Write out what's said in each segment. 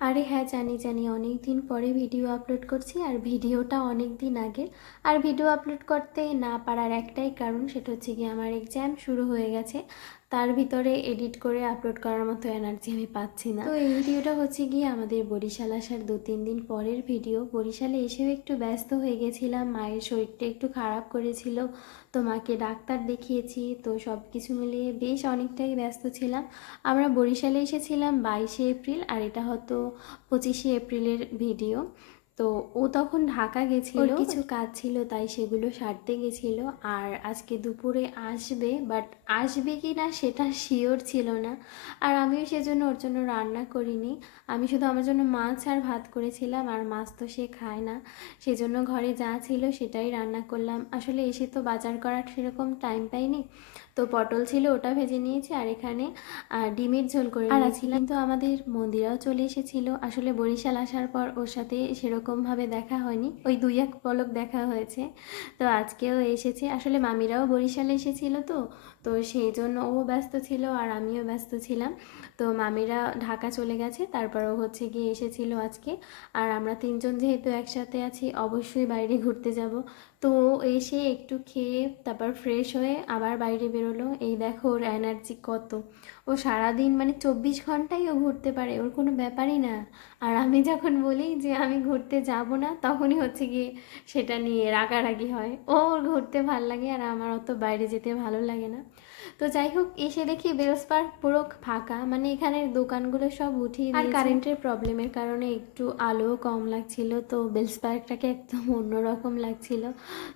আরে হ্যাঁ, জানি জানি অনেক দিন পরে ভিডিও আপলোড করছি, আর ভিডিওটা অনেক দিন আগে। আর ভিডিও আপলোড করতে না পারার একটাই কারণ, সেটা হচ্ছে কি আমার এক্সাম শুরু হয়ে গেছে। তার ভিতরে এডিট করে আপলোড করার মতো এনার্জি আমি পাচ্ছি না। তো এই ভিডিওটা হচ্ছে গিয়ে আমাদের বরিশাল আসার 2-3 দিন পরের ভিডিও। বরিশালে এসেও একটু ব্যস্ত হয়ে গেছিলাম, মায়ের শরীরটা একটু খারাপ করেছিল, তো মাকে ডাক্তার দেখিয়েছি। তো সব কিছু মিলিয়ে বেশ অনেকটাই ব্যস্ত ছিলাম। আমরা বরিশালে এসেছিলাম 22শে এপ্রিল, আর এটা হয়তো 25শে এপ্রিলের ভিডিও। তো ও তখন ঢাকা গেছিল, কিছু কাজ ছিল তাই সেগুলো সারতে গেছিল। আর আজকে দুপুরে আসবে, বাট আসবে কি না সেটা শিওর ছিল না। আর আমিও সেজন্য ওর জন্য রান্না করিনি। আমি শুধু আমার জন্য মাছ আর ভাত করেছিলাম, আর মাছ তো সে খায় না, সেজন্য ঘরে যা ছিল সেটাই রান্না করলাম। আসলে এসে তো বাজার করার সেরকম টাইম পাইনি, তো পটল ছিল ওটা ভেজে নিয়েছি, আর এখানে ডিমের ঝোল করে নিয়েছিলাম। কিন্তু আমাদের মন্দিরাও চলে এসেছিল। আসলে বরিশাল আসার পর ওর সাথে সেরকমভাবে দেখা হয়নি, ওই 2-1 পলক দেখা হয়েছে। তো আজকেও এসেছে। আসলে মামিরাও বরিশালে এসেছিল, তো তো সেই জন্য ও ব্যস্ত ছিল আর আমিও ব্যস্ত ছিলাম। তো মামিরা ঢাকা চলে গেছে, তারপরও হচ্ছে গিয়ে এসেছিল আজকে। আর আমরা 3জন যেহেতু একসাথে আছি, অবশ্যই বাইরে ঘুরতে যাব। তো এসে একটু খেয়ে তারপর ফ্রেশ হয়ে আবার বাইরে বেরোলো। এই দেখো ওর এনার্জি কত! ও সারাদিন মানে 24 ঘন্টাই ও ঘুরতে পারে, ওর কোনো ব্যাপারই না। আর আমি যখন বলি যে আমি ঘুরতে যাব না, তখনই হচ্ছে গিয়ে সেটা নিয়ে রাগারাগি হয়। ওর ঘুরতে ভাল লাগে আর আমার অত বাইরে যেতে ভালো লাগে না। তো যাই হোক, এসে দেখি বেলস পার্ক পুরো ফাঁকা, মানে এখানের দোকানগুলো সব উঠিয়ে দিয়েছে। আর কারেন্টের প্রবলেমের কারণে একটু আলোও কম লাগছিল, তো বেলস পার্কটাকে একদম অন্যরকম লাগছিল।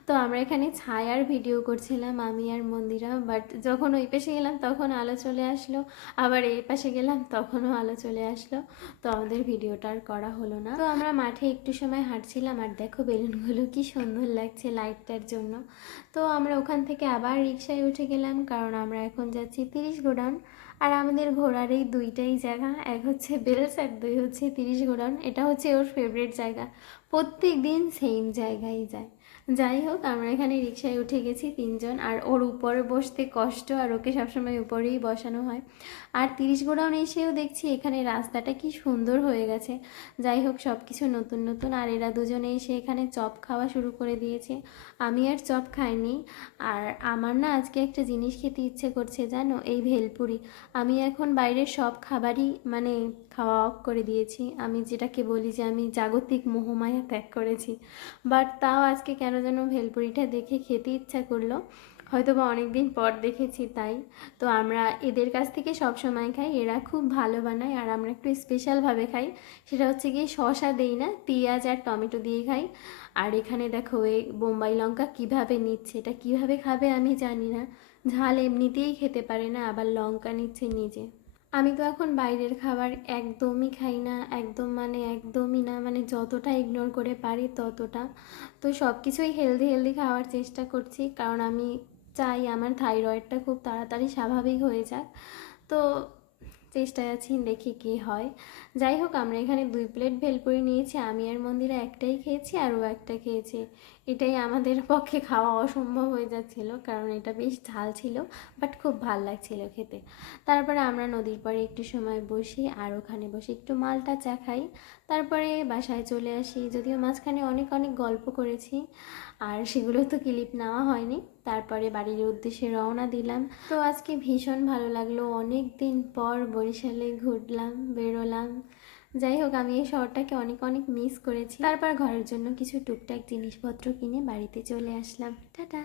তো আমরা এখানে ছায়ার ভিডিও করছিলাম আমি আর মন্দিরা, বাট যখন ওই পাশে গেলাম তখন আলো চলে আসলো, আবার এই পাশে গেলাম তখনও আলো চলে আসলো। তো আমাদের ভিডিওটা আর করা হলো না। তো আমরা মাঠে একটু সময় হাঁটছিলাম, আর দেখো বেলুনগুলো কি সুন্দর লাগছে লাইটটার জন্য। তো আমরা ওখান থেকে আবার রিক্সায় উঠে গেলাম, কারণ আমরা এখন যাচ্ছি 30 গোডাউন। আর আমাদের ঘোরার এই দুইটাই জায়গা, এক হচ্ছে বেলস আর দুই হচ্ছে 30 গোডাউন। এটা হচ্ছে ওর ফেভারিট জায়গা, প্রত্যেক দিন সেম জায়গায় যায়। যাই হোক, আমরা এখানে রিক্সায় উঠে গেছি 3জন, আর ওর উপরে বসতে কষ্ট, আর ওকে সবসময় উপরেই বসানো হয়। আর 30 গোডাউন এসেও দেখছি এখানে রাস্তাটা কি সুন্দর হয়ে গেছে। যাই হোক, সব কিছু নতুন নতুন। আর এরা দুজনে এসে এখানে চপ খাওয়া শুরু করে দিয়েছে। আমি আর চপ খাইনি। আর আমার না আজকে একটা জিনিস খেতে ইচ্ছে করছে, জানো, এই ভেলপুরি। আমি এখন বাইরের সব খাবারই মানে খাওয়া অফ করে দিয়েছি। আমি যেটাকে বলি যে আমি জাগতিক মোহমায়া ত্যাগ করেছি। বাট তাও আজকে কেন যেন ভেলপুরিটা দেখে খেতে ইচ্ছা করলো, হয়তো বা অনেকদিন পর দেখেছি তাই। তো আমরা এদের কাছ থেকে সব সময় খাই, এরা খুব ভালো বানায়, আর আমরা একটু স্পেশালভাবে খাই। সেটা হচ্ছে গিয়ে শসা দেই না, পেঁয়াজ আর টমেটো দিয়ে খাই। আর এখানে দেখো এই বোম্বাই লঙ্কা কিভাবে নিচ্ছে, এটা কিভাবে খাবে আমি জানি না। ঝাল এমনিতেই খেতে পারে না, আবার লঙ্কা নিচ্ছে নিজে। আমি তো এখন বাইরের খাবার একদমই খাই না, একদম মানে একদমই না, মানে যতটা ইগনোর করে পারি ততটা। তো সব কিছুই হেলদি হেলদি খাওয়ার চেষ্টা করছি, কারণ আমি চাই আমার থাইরয়েডটা খুব তাড়াতাড়ি স্বাভাবিক হয়ে যাক। তো চেষ্টায় আছি, দেখি কী হয়। যাই হোক, আমরা এখানে 2 প্লেট ভেলপুরি নিয়েছি। আমি আর মন্দিরা একটাই খেয়েছি, আর ও একটা খেয়েছে। এটাই আমাদের পক্ষে খাওয়া অসম্ভব হয়ে যাচ্ছিল, কারণ এটা বেশ ঝাল ছিল, বাট খুব ভাল লাগছিল খেতে। তারপরে আমরা নদীর পাড়ে একটু সময় বসি, আর ওখানে বসে একটু মালটা চা খাই। তারপরে বাসায় চলে আসি, যদিও মাঝখানে অনেক অনেক গল্প করেছি, আর সেগুলো তো ক্লিপ নেওয়া হয়নি। তারপরে বাড়ির উদ্দেশ্যে রওনা দিলাম। তো আজকে ভীষণ ভালো লাগলো, অনেক দিন পর বরিশালে ঘুরলাম, বেরোলাম। যাই হোক, আমি এই শহরটাকে অনেক অনেক মিস করেছি। তারপর ঘরের জন্য কিছু টুকটাক জিনিসপত্র কিনে বাড়িতে চলে আসলাম। টাটা।